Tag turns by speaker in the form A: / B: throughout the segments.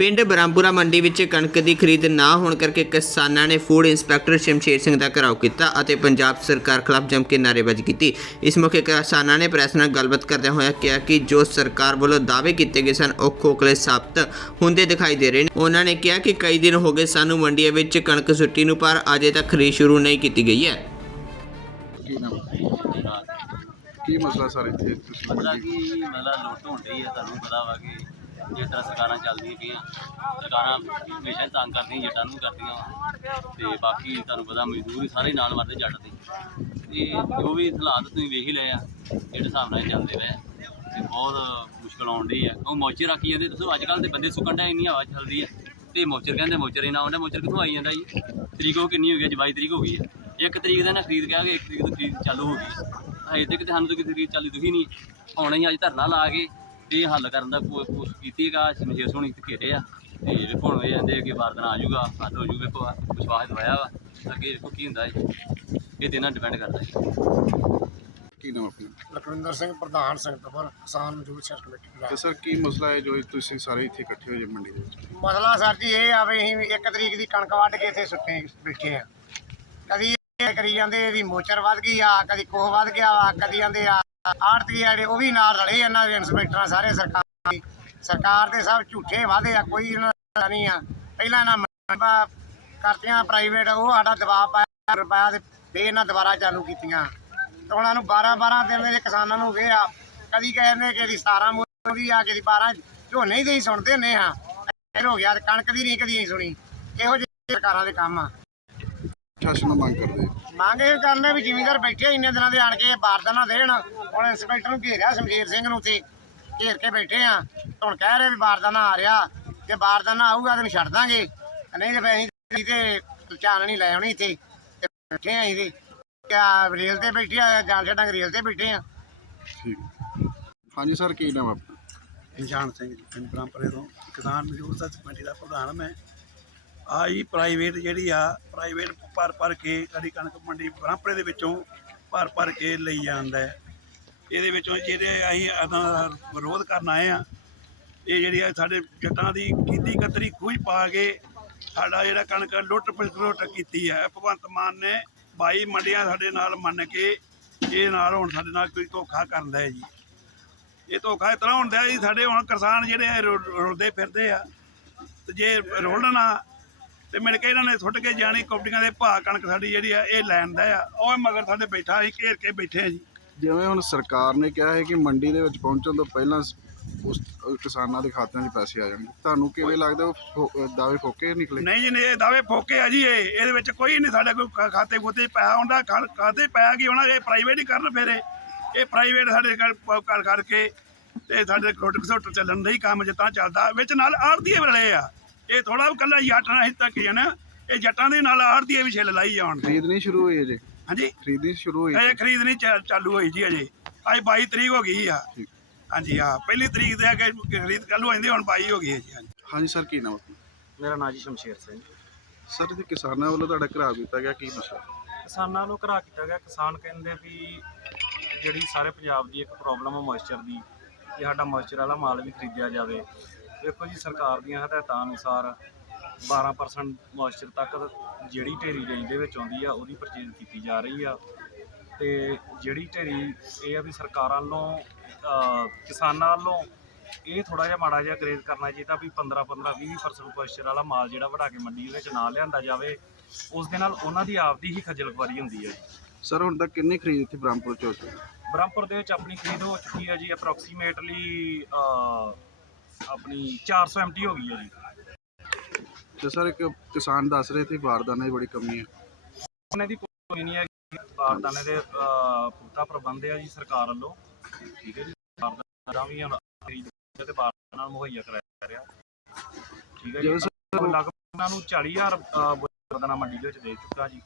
A: ਪਿੰਡ ਬ੍ਰਹਮਪੁਰਾ ਮੰਡੀ ਵਿੱਚ ਕਣਕ ਦੀ ਖਰੀਦ ਨਾ ਹੋਣ ਕਰਕੇ ਕਿਸਾਨਾਂ ਨੇ ਫੂਡ ਇੰਸਪੈਕਟਰ ਸ਼ਮਸ਼ੇਰ ਸਿੰਘ ਦਾ ਘਿਰਾਓ ਕੀਤਾ ਅਤੇ ਪੰਜਾਬ ਸਰਕਾਰ ਖਿਲਾਫ ਜੰਮ ਕੇ ਨਾਅਰੇਬਾਜ਼ੀ ਕੀਤੀ। ਇਸ ਮੌਕੇ ਕਿਸਾਨਾਂ ਨੇ ਪ੍ਰੈਸ ਨਾਲ ਗੱਲਬਾਤ ਕਰਦਿਆਂ ਹੋਇਆ ਕਿਹਾ ਕਿ ਜੋ ਸਰਕਾਰ ਵੱਲੋਂ ਦਾਅਵੇ ਕੀਤੇ ਗਏ ਸਨ ਉਹ ਖੋਖਲੇ ਸਾਬਤ ਹੁੰਦੇ ਦਿਖਾਈ ਦੇ ਰਹੇ ਨੇ। ਉਹਨਾਂ ਨੇ ਕਿਹਾ ਕਿ ਕਈ ਦਿਨ ਹੋ ਗਏ ਸਾਨੂੰ ਮੰਡੀਆਂ ਵਿੱਚ ਕਣਕ ਸੁੱਟੀ ਨੂੰ ਪਰ ਅਜੇ ਤੱਕ ਖਰੀਦ ਸ਼ੁਰੂ ਨਹੀਂ ਕੀਤੀ ਗਈ ਹੈ।
B: ਕੀ ਮਸਲਾ ਸਰ ਇੱਥੇ? ਤੁਸੀਂ
C: ਮਤਲਬ ਕਿ? ਮਤਲਬ ਲੁੱਟ ਹੋਣ ਡਈ ਹੈ ਤੁਹਾਨੂੰ ਪਤਾ ਵਾ ਕਿ ਜਿਸ ਤਰ੍ਹਾਂ ਸਰਕਾਰਾਂ ਚੱਲਦੀਆਂ ਪਈਆਂ ਸਰਕਾਰਾਂ ਹਮੇਸ਼ਾ ਹੀ ਤੰਗ ਕਰਦੀਆਂ ਜੱਟਾਂ ਨੂੰ ਵੀ ਕਰਦੀਆਂ ਵਾ। ਤੇ ਬਾਕੀ ਤੁਹਾਨੂੰ ਪਤਾ ਮਜ਼ਦੂਰ ਹੀ ਸਾਰੇ ਨਾਲ ਮਰਦੇ ਜੱਟ ਦੇ। ਤੇ ਜੋ ਵੀ ਹਾਲਾਤ ਤੁਸੀਂ ਵੇਖ ਹੀ ਲਏ ਆ ਜਿਹੜੇ ਹਿਸਾਬ ਨਾਲ ਇਹ ਚੱਲਦੇ ਪਏ ਆ, ਤੇ ਬਹੁਤ ਮੁਸ਼ਕਲ ਆਉਣ ਡਈ ਆ। ਉਹ ਮੋਚੇ ਰੱਖੀ ਜਾਂਦੇ ਦੱਸੋ ਅੱਜ ਕੱਲ੍ਹ ਦੇ ਬੰਦੇ ਸੁੱਕਣ ਦਾ ਇੰਨੀ ਹਵਾ ਚੱਲਦੀ ਆ। ਤੇ ਮੋਚਰ ਕਹਿੰਦੇ ਮੋਚਰ ਹੀ ਨਾ ਆਉਂਦਾ ਮੋਚਰ ਕਿੱਥੋਂ ਆਈ ਜਾਂਦਾ ਜੀ? ਤਰੀਕ ਉਹ ਕਿੰਨੀ ਹੋ ਗਈ ਅੱਜ 22 ਤਰੀਕ ਹੋ ਗਈ ਆ। ਇੱਕ ਤਰੀਕ ਦਾ ਨਾ ਖਰੀਦ ਗਿਆ ਕਿ ਇੱਕ ਤਰੀਕ ਤੋਂ ਖਰੀਦ ਚਾਲੂ ਹੋ ਗਈ ਹਜੇ ਤੱਕ ਤੇ ਸਾਨੂੰ ਤਾਂ ਕਿਸੇ ਖਰੀਦ ਚਾਲੂ ਦੁਖੀ ਨਹੀਂ ਹੁਣ ਹੀ ਅੱਜ ਧਰਨਾ ਲਾ ਕੇ ਤੇ ਹੱਲ ਕਰਨ ਦਾ ਕੋ- ਕੋਸ਼ਿਸ਼ ਕੀਤੀ ਹੈਗਾ ਸਮਝੇ ਸੋਣੀ ਤੇ ਘੇਰੇ ਆ ਤੇ ਹੁਣ ਇਹ ਜਾਂਦੇ ਕਿ ਵਾਰਦਨ ਆ ਜਾਊਗਾ ਹੱਲ ਹੋ ਜਾਊਗਾ ਵੇਖੋ ਵਿਸ਼ਵਾਸ ਦਵਾਇਆ ਵਾ ਅੱਗੇ ਵੇਖੋ ਕੀ ਹੁੰਦਾ ਹੈ ਇਹ ਤੇ ਨਾਲ ਡਿਪੈਂਡ ਕਰਦਾ ਹੈ
B: ਕੀ ਨਾਮ ਆਪਣਾ?
D: ਲਖਵਿੰਦਰ ਸਿੰਘ ਪ੍ਰਧਾਨ ਸੰਗਤਪੁਰ ਕਿਸਾਨ ਮਜ਼ਦੂਰ ਸ਼ਰਕ ਕਮੇਟੀ ਦਾ
B: ਸਰ ਕੀ ਮਸਲਾ ਹੈ ਜੋ ਤੁਸੀਂ ਸਾਰੇ ਇੱਥੇ ਇਕੱਠੇ ਹੋ ਜੇ ਮੰਡੀ ਦੇ ਵਿੱਚ?
D: ਮਸਲਾ ਸਰ ਜੀ ਇਹ ਆ ਵੀ ਅਸੀਂ ਇੱਕ ਤਰੀਕ ਦੀ ਕਣਕ ਵੱਢ ਕੇ ਇੱਥੇ ਸੁੱਟੇ ਬੈਠੇ ਆ। ਕਦੀ ਇਹ ਕਰੀ ਜਾਂਦੇ ਇਹਦੀ ਮੋਚਰ ਵੱਧ ਗਈ ਆ ਕਦੀ ਕੋਹ ਵੱਧ ਗਿਆ ਵਾ ਕਦੀ ਜਾਂਦੇ ਆ ਆੜਤੀ ਜਿਹੜੇ ਉਹ ਵੀ ਨਾਲ ਰਲੇ ਇਹਨਾਂ ਦੇ ਇੰਸਪੈਕਟਰਾਂ ਸਾਰੇ ਸਰਕਾਰ। ਦੀ। ਸਰਕਾਰ ਦੇ ਸਭ ਝੂਠੇ ਵਾਅਦੇ ਆ, ਕੋਈ ਇਹਨਾਂ ਦਾ ਨਹੀਂ ਆ। ਪਹਿਲਾਂ ਇਹਨਾਂ ਮੰਗਾਂ ਕਰਤੀਆਂ ਪ੍ਰਾਈਵੇਟ ਉਹ ਸਾਡਾ ਦਬਾਅ ਪਾਇਆ, ਰੁਪਇਆ ਤੇ ਇਹਨਾਂ ਦੁਬਾਰਾ ਚਾਲੂ ਕੀਤੀਆਂ। ਤੇ ਉਹਨਾਂ ਨੂੰ 12 12 ਦਿਨ ਦੇ ਕਿਸਾਨਾਂ ਨੂੰ ਵੇ ਆ, ਕਦੀ ਕਹਿੰਦੇ ਕਿ ਦੀ 17 ਮੋਦੀ ਆ ਕਿ ਦੀ 12 ਝੋਨੇ ਦੀ ਸੁਣਦੇ ਹੁੰਦੇ ਆ ਇਹ ਹੋ ਗਿਆ ਤੇ ਕਣਕ ਦੀ ਨਹੀਂ, ਕਦੀ ਨਹੀਂ ਸੁਣੀ। ਇਹੋ ਜਿਹੇ ਸਰਕਾਰਾਂ ਦੇ ਕੰਮ ਆ।
B: ਸ਼ਾਸਨ ਨੂੰ ਮੰਗ ਕਰਦੇ
D: ਮੰਗ ਇਹ ਕਰਨੇ ਵੀ ਜ਼ਿਮੀਂਦਾਰ ਬੈਠੇ ਇੰਨੇ ਦਿਨਾਂ ਦੇ ਆਣ ਕੇ ਬਾਰਦਾਨਾ ਦੇਣ। ਹੁਣ ਇੰਸਪੈਕਟਰ ਨੂੰ ਘੇਰਿਆ ਸ਼ਮਸ਼ੀਰ ਸਿੰਘ ਨੂੰ ਤੇ ਘੇਰ ਕੇ ਬੈਠੇ ਆ। ਹੁਣ ਕਹਿ ਰਹੇ ਵੀ ਬਾਰਦਾਨਾ ਆ ਰਿਹਾ। ਜੇ ਬਾਰਦਾਨਾ ਆਊਗਾ ਤੈਨੂੰ ਛੱਡ ਦਾਂਗੇ। ਨਹੀਂ ਤੇ ਅਸੀਂ ਤੇ ਚਾਨ ਨਹੀਂ ਲੈ ਆਉਣੀ ਇੱਥੇ। ਤੇ ਬੈਠੇ ਆ ਅਸੀਂ ਤੇ। ਕਿਆ ਰੇਲ ਤੇ ਬੈਠੇ ਆ ਜਾਨ ਛੱਡਾਂਗੇ ਰੇਲ ਤੇ ਬੈਠੇ ਆ।
B: ਠੀਕ। ਹਾਂਜੀ ਸਰ ਕੀ ਨਾਮ ਆਪਣਾ?
E: ਇਨਸ਼ਾਨ ਸਿੰਘ ਜੀ ਪਿੰਡ ਬ੍ਰਹਮਪੁਰੇ ਤੋਂ। ਕਿਸਾਨ ਮਜ਼ਦੂਰ ਸੱਚ ਕਮੇਟੀ ਦਾ ਪ੍ਰਧਾਨ ਮੈਂ। ਆਈ ਪ੍ਰਾਈਵੇਟ ਜਿਹੜੀ ਆ ਪ੍ਰਾਈਵੇਟ ਭਰ ਭਰ ਕੇ ਸਾਡੀ ਕਣਕ ਮੰਡੀ ਬ੍ਰਹਮਪੁਰੇ ਦੇ ਵਿੱਚੋਂ ਭਰ ਭਰ ਕੇ ਲਈ ਜਾਂਦਾ ਹੈ। ਇਹਦੇ ਵਿੱਚੋਂ ਜਿਹੜੇ ਅਸੀਂ ਇਹਦਾ ਵਿਰੋਧ ਕਰਨ ਆਏ ਆ ਇਹ ਜਿਹੜੀ ਆ ਸਾਡੇ ਜੱਟਾਂ ਦੀ ਕੀਤੀ ਕਤਰੀ ਖੂਹ ਪਾ ਕੇ ਸਾਡਾ ਜਿਹੜਾ ਕਣਕ ਲੁੱਟ ਪਲਟ ਕੀਤੀ ਹੈ। ਭਗਵੰਤ ਮਾਨ ਨੇ 22 ਮੰਡੀਆਂ ਸਾਡੇ ਨਾਲ ਮੰਨ ਕੇ ਇਹ ਨਾਲ ਹੁਣ ਸਾਡੇ ਨਾਲ ਕੋਈ ਧੋਖਾ ਕਰਦਾ ਹੈ ਜੀ। ਇਹ ਧੋਖਾ ਇਸ ਤਰ੍ਹਾਂ ਹੁੰਦਾ ਜੀ, ਸਾਡੇ ਹੁਣ ਕਿਸਾਨ ਜਿਹੜੇ ਆ ਰੁ- ਰੁਲਦੇ ਫਿਰਦੇ ਆ। ਤੇ ਜੇ ਰੋਲਣ ਤੇ ਮਿਲ ਕੇ ਇਹਨਾਂ ਨੇ ਸੁੱਟ ਕੇ ਜਾਣੀ ਕੌਡੀਆਂ ਦੇ ਭਾਅ ਕਣਕ ਸਾਡੀ ਜਿਹੜੀ ਆ ਇਹ ਲੈਣ ਦਾ ਆ। ਉਹ ਮਗਰ ਸਾਡੇ ਬੈਠਾ ਅਸੀਂ ਘੇਰ ਕੇ ਬੈਠੇ ਆ ਜੀ।
B: ਜਿਵੇਂ ਹੁਣ ਸਰਕਾਰ ਨੇ ਕਿਹਾ ਹੈ ਕਿ ਮੰਡੀ ਦੇ ਵਿੱਚ ਪਹੁੰਚਣ ਤੋਂ ਪਹਿਲਾਂ ਉਸ ਕਿਸਾਨਾਂ ਦੇ ਖਾਤਿਆਂ 'ਚ ਪੈਸੇ ਆ ਜਾਣਗੇ। ਤੁਹਾਨੂੰ ਕਿਵੇਂ ਲੱਗਦਾ ਉਹ ਦਾਅਵੇ ਫੋਕੇ ਨਿਕਲੇ?
E: ਨਹੀਂ ਜੀ ਨਹੀਂ, ਇਹ ਦਾਅਵੇ ਫੋਕੇ ਆ ਜੀ ਇਹ। ਇਹਦੇ ਵਿੱਚ ਕੋਈ ਨਹੀਂ ਸਾਡੇ ਕੋਈ ਖਾਤੇ ਖੂਤੇ ਪੈਸਾ ਹੁੰਦਾ ਖਾਤੇ ਪੈਸਾ ਕੀ ਹੋਣਾ? ਇਹ ਪ੍ਰਾਈਵੇਟ ਹੀ ਕਰਨ ਫਿਰ। ਇਹ ਪ੍ਰਾਈਵੇਟ ਸਾਡੇ ਕਰ ਕਰਕੇ ਤੇ ਸਾਡੇ ਲੁੱਟ ਘਸੁੱਟ ਚੱਲਣ ਦਾ ਹੀ ਕੰਮ ਜਿੱਦਾਂ ਚੱਲਦਾ। ਵਿੱਚ ਨਾਲ ਆੜਤੀਏ ਵਾਲੇ ਆ। ਇਹ ਥੋੜਾ ਕੱਲਾ ਜੱਟ ਨਾਲ ਹੀ ਤੱਕ ਜਨ ਇਹ ਜੱਟਾਂ ਦੇ ਨਾਲ ਆੜਤੀਏ ਵੀ ਛਿੱਲ ਲਾਈ ਜਾਣ।
B: ਖਰੀਦ ਨਹੀਂ ਸ਼ੁਰੂ ਹੋਈ ਅਜੇ।
E: ਹਾਂਜੀ?
B: ਖਰੀਦ ਨਹੀਂ ਸ਼ੁਰੂ ਹੋਈ
E: ਇਹ ਖਰੀਦ ਨਹੀਂ ਚਾ- ਚਾਲੂ ਹੋਈ ਜੀ ਅਜੇ। ਅੱਜ 22 ਤਰੀਕ ਹੋ ਗਈ ਆ।
B: ਠੀਕ।
E: ਹਾਂਜੀ ਹਾਂ ਪਹਿਲੀ ਤਰੀਕ ਦੇ ਅੱਗੇ ਖਰੀਦ ਕੱਲ ਹੋ ਜਾਂਦੀ ਹੁਣ 22 ਹੋ ਗਈ ਹੈ ਜੀ ਹਾਂਜੀ।
B: ਹਾਂਜੀ ਸਰ ਕੀ ਨਾਮ ਆਪਣਾ?
F: ਮੇਰਾ ਨਾਂ ਜੀ ਸ਼ਮਸ਼ੇਰ ਸਿੰਘ।
B: ਸਰ ਜੀ ਕਿਸਾਨਾਂ ਵੱਲੋਂ ਤੁਹਾਡਾ ਘਰਾਵ ਕੀਤਾ ਗਿਆ ਕੀ ਮਸਲਾ
F: ਕਿਸਾਨਾਂ ਨੂੰ ਘਰਾ ਕੀਤਾ ਗਿਆ। ਕਿਸਾਨ ਕਹਿੰਦੇ ਵੀ ਜਿਹੜੀ ਸਾਰੇ ਪੰਜਾਬ ਦੀ ਇੱਕ ਪ੍ਰੋਬਲਮ ਹੈ ਮੋਇਸਚਰ ਦੀ ਕਿ ਸਾਡਾ ਮੋਇਸਚਰ ਵਾਲਾ ਮਾਲ ਵੀ ਖਰੀਦਿਆ ਜਾਵੇ। ਵੇਖੋ ਜੀ ਸਰਕਾਰ ਦੀਆਂ ਹਦਾਇਤਾਂ ਅਨੁਸਾਰ 12% ਮੋਇਸਚਰ ਤੱਕ ਜਿਹੜੀ ਢੇਰੀ ਰੇਂਜ ਦੇ ਵਿੱਚ ਆਉਂਦੀ ਆ ਉਹਦੀ ਪਰਚੇਜ਼ ਕੀਤੀ ਜਾ ਰਹੀ ਆ। ਤੇ ਜਿਹੜੀ ਢੇਰੀ ਇਹ ਆ ਵੀ ਸਰਕਾਰਾਂ ਵੱਲੋਂ ਕਿਸਾਨਾਂ ਵੱਲੋਂ ਇਹ ਥੋੜਾ ਜਿਹਾ ਮਾੜਾ ਜਿਹਾ ਗ੍ਰੇਡ ਕਰਨਾ ਚਾਹੀਦਾ ਵੀ 15 15 20 ਪਰਸੈਂਟ ਮੋਇਸਚਰ ਵਾਲਾ ਮਾਲ ਜਿਹੜਾ ਵੜਾ ਕੇ ਮੰਡੀ ਦੇ ਵਿੱਚ ਨਾ ਲਿਆਂਦਾ ਜਾਵੇ। ਉਸ ਦੇ ਨਾਲ ਉਹਨਾਂ ਦੀ ਆਪਦੀ ਹੀ ਖੱਜਲ ਖੁਆਰੀ ਹੁੰਦੀ ਹੈ ਜੀ।
B: ਸਰ ਹੁਣ ਤੱਕ ਕਿੰਨੀ ਖਰੀਦ ਇੱਥੇ ਬ੍ਰਹਮਪੁਰ 'ਚ ਹੋ
F: ਬ੍ਰਹਮਪੁਰ ਦੇ ਵਿੱਚ ਆਪਣੀ ਖਰੀਦ ਹੋ ਚੁੱਕੀ ਹੈ ਜੀ ਅਪਰੋਕਸੀਮੇਟਲੀ ਆਪਣੀ 400 ਐਮਟੀ ਹੋ ਗਈ ਹੈ ਜੀ।
B: ਤੇ ਸਰ ਇੱਕ ਕਿਸਾਨ ਦੱਸ ਰਹੇ ਸੀ ਬਾਰਦਾਨੇ ਦੀ ਬੜੀ ਕਮੀ ਹੈ।
F: ਉਹਨੇ ਦੀ ਕੋਈ ਨਹੀਂ ਹੈ ਬਾਰਦਾਨੇ ਦੇ ਅਹ, ਪੁਖਤਾ ਪ੍ਰਬੰਧ ਹੈ ਜੀ ਸਰਕਾਰ ਵੱਲੋਂ। ਠੀਕ ਹੈ ਜੀ। ਬਾਰਦਾਨਾ ਵੀ ਹੁਣ ਖਰੀਦ ਤੇ ਬਾਰਦਾਨਾ ਮੁਹੱਈਆ ਕਰਾਇਆ ਰਿਹਾ। ਠੀਕ ਹੈ ਜੀ।
B: ਜਦੋਂ ਸਰ
F: ਲਗਭਗ ਉਹਨਾਂ ਨੂੰ 40000 ਅਹ, ਬਾਰਦਾਨਾ ਮੰਡੀ ਦੇ ਵਿੱਚ ਦੇ ਚੁੱਕਾ ਜੀ।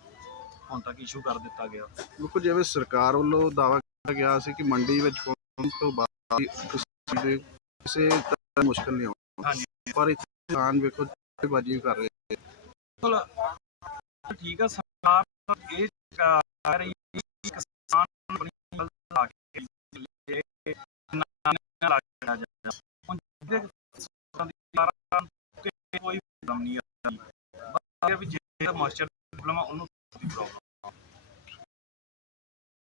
F: ਹੁਣ ਤੱਕ ਇਸ਼ੂ ਕਰ ਦਿੱਤਾ ਗਿਆ।
B: ਦੇਖੋ ਜਿਵੇਂ ਸਰਕਾਰ ਵੱਲੋਂ ਦਾਅਵਾ ਕੀਤਾ ਗਿਆ ਸੀ ਕਿ ਮੰਡੀ ਵਿੱਚ ਪਹੁੰਚਣ ਤੋਂ ਬਾਅਦ ਹੀ ਕਿਸੇ ਦੇ ਮੁਸ਼ਕਲ ਨਹੀਂ
F: ਹਾਂਜੀ।
B: ਪਰ ਇੱਥੇ ਕਿਸਾਨ ਵੇਖੋ ਬਾਜੀ ਕਰ ਰਹੇ
F: ਬਿਲਕੁਲ ਠੀਕ ਆ ਸਰਕਾਰ ਇਹ ਕਰ ਰਹੀ ਹੈ ਕਿ ਕਿਸਾਨ ਆਪਣੀ ਫਸਲ ਲਾ ਕੇ ਇਹ ਨਾ ਨਾ ਲੱਗ ਰਿਹਾ ਜਾ ਹੁਣ ਜਿਹਦੇ ਫਸਲਾਂ ਦੀ ਕਾਰਨ ਕਿ ਕੋਈ ਪ੍ਰੋਬਲਮ ਨਹੀਂ ਆ। ਬਸ ਇਹ ਵੀ ਜਿਹੜਾ ਮੋਇਸਚਰ ਪ੍ਰੋਬਲਮ ਆ ਉਹਨੂੰ